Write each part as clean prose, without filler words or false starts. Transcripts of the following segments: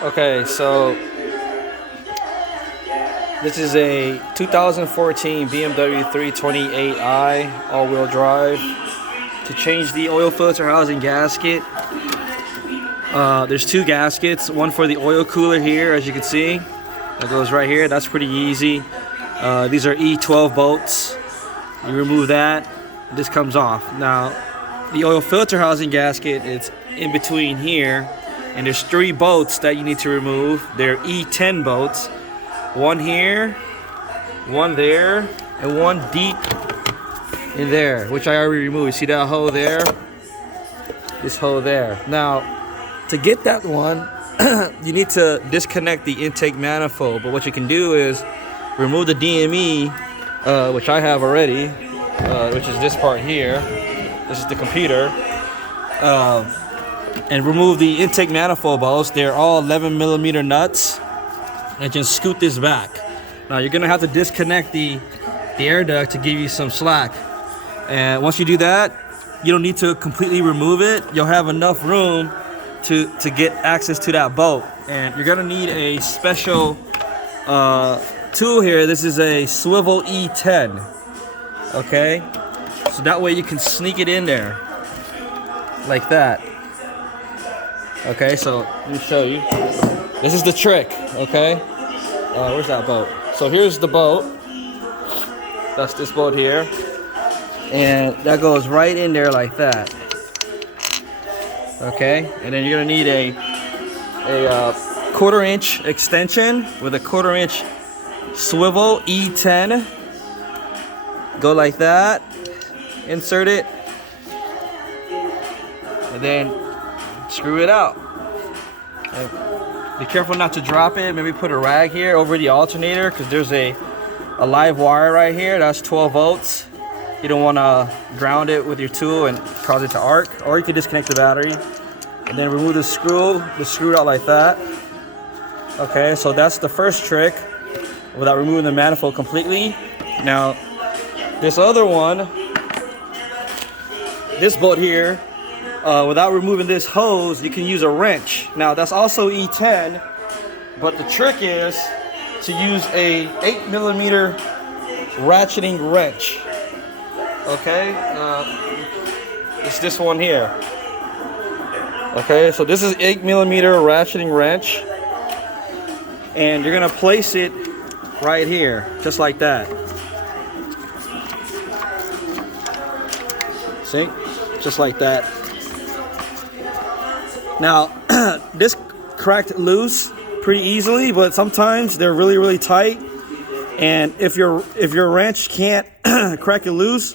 Okay, so this is a 2014 BMW 328i all-wheel drive. To change the oil filter housing gasket, there's two gaskets, one for the oil cooler here, as you can see. That goes right here. That's pretty easy. These are E12 bolts. You remove that, this comes off. Now, the oil filter housing gasket, it's in between here, and there's three bolts that you need to remove. They're E10 bolts. One here, one there, and one deep in there, which I already removed. You see that hole there? This hole there. Now, to get that one, you need to disconnect the intake manifold. But what you can do is remove the DME, which I have already, which is this part here. This is the computer. And remove the intake manifold bolts. They're all 11mm nuts. And just scoot this back. Now you're gonna have to disconnect the air duct to give you some slack. And once you do that, you don't need to completely remove it. You'll have enough room to get access to that bolt. And you're gonna need a special tool here. This is a swivel E10. Okay, so that way you can sneak it in there like that. Okay, so let me show you. This is the trick. Okay, where's that bolt? So here's the bolt. That's this bolt here, and that goes right in there like that. Okay, and then you're gonna need a 1/4-inch extension with a 1/4-inch swivel E10. Go like that, insert it, and then screw it out. And be careful not to drop it. Maybe put a rag here over the alternator, because there's a live wire right here. That's 12 volts. You don't want to ground it with your tool and cause it to arc. Or you can disconnect the battery and then remove the screw out like that. Okay, so that's the first trick without removing the manifold completely. Now, this other one, this bolt here, without removing this hose, you can use a wrench. Now, that's also E10, but the trick is to use a 8mm ratcheting wrench. Okay, it's this one here. Okay, so this is 8mm ratcheting wrench, and you're gonna place it right here, just like that. See, just like that. Now, this cracked loose pretty easily, but sometimes they're really tight, and if your wrench can't crack it loose,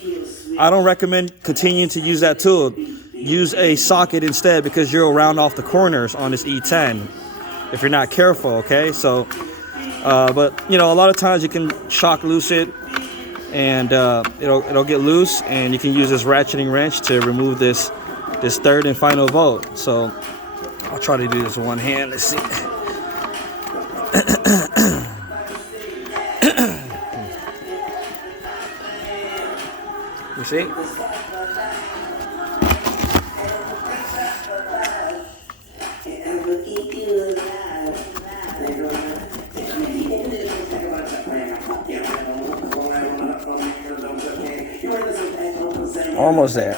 I don't recommend continuing to use that tool. Use a socket instead, because you'll round off the corners on this E10 if you're not careful. Okay, so but you know, a lot of times you can shock loose it, and it'll get loose, and you can use this ratcheting wrench to remove this third and final bolt. So I'll try to do this with one hand. Let's see. You see? Almost there.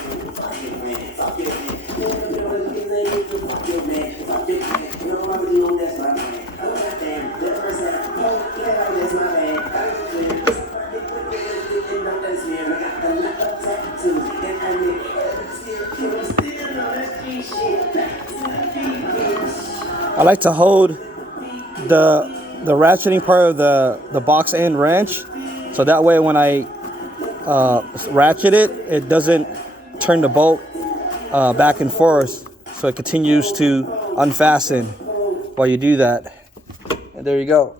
I like to hold the ratcheting part of the box end wrench, so that way when I ratchet it, it doesn't turn the bolt back and forth, so it continues to unfasten while you do that. And there you go.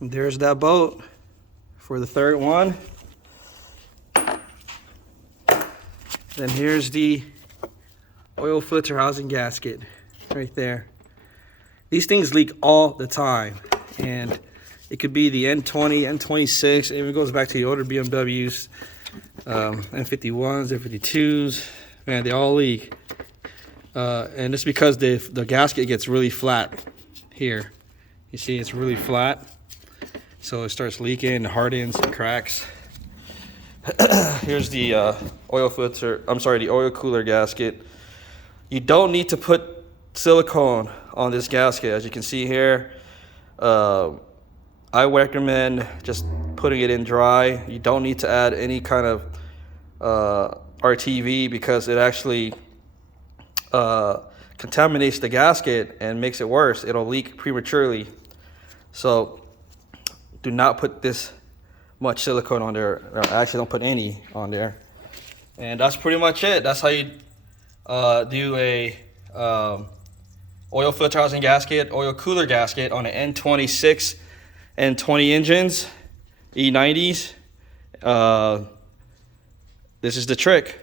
There's that bolt for the third one. Then here's the oil filter housing gasket right there. These things leak all the time, and It could be the N20, N26. It even goes back to the older BMWs, N51s, N52s. Man, they all leak. And it's because the gasket gets really flat here. You see, it's really flat. So it starts leaking, hardens, and cracks. Here's the oil filter, the oil cooler gasket. You don't need to put silicone on this gasket. As you can see here, I recommend just putting it in dry. You don't need to add any kind of RTV because it actually contaminates the gasket and makes it worse. It'll leak prematurely. So do not put this much silicone on there. Actually, don't put any on there. And that's pretty much it. That's how you do a oil filter housing gasket, oil cooler gasket on an N26 and 20 engines, E90s. This is the trick.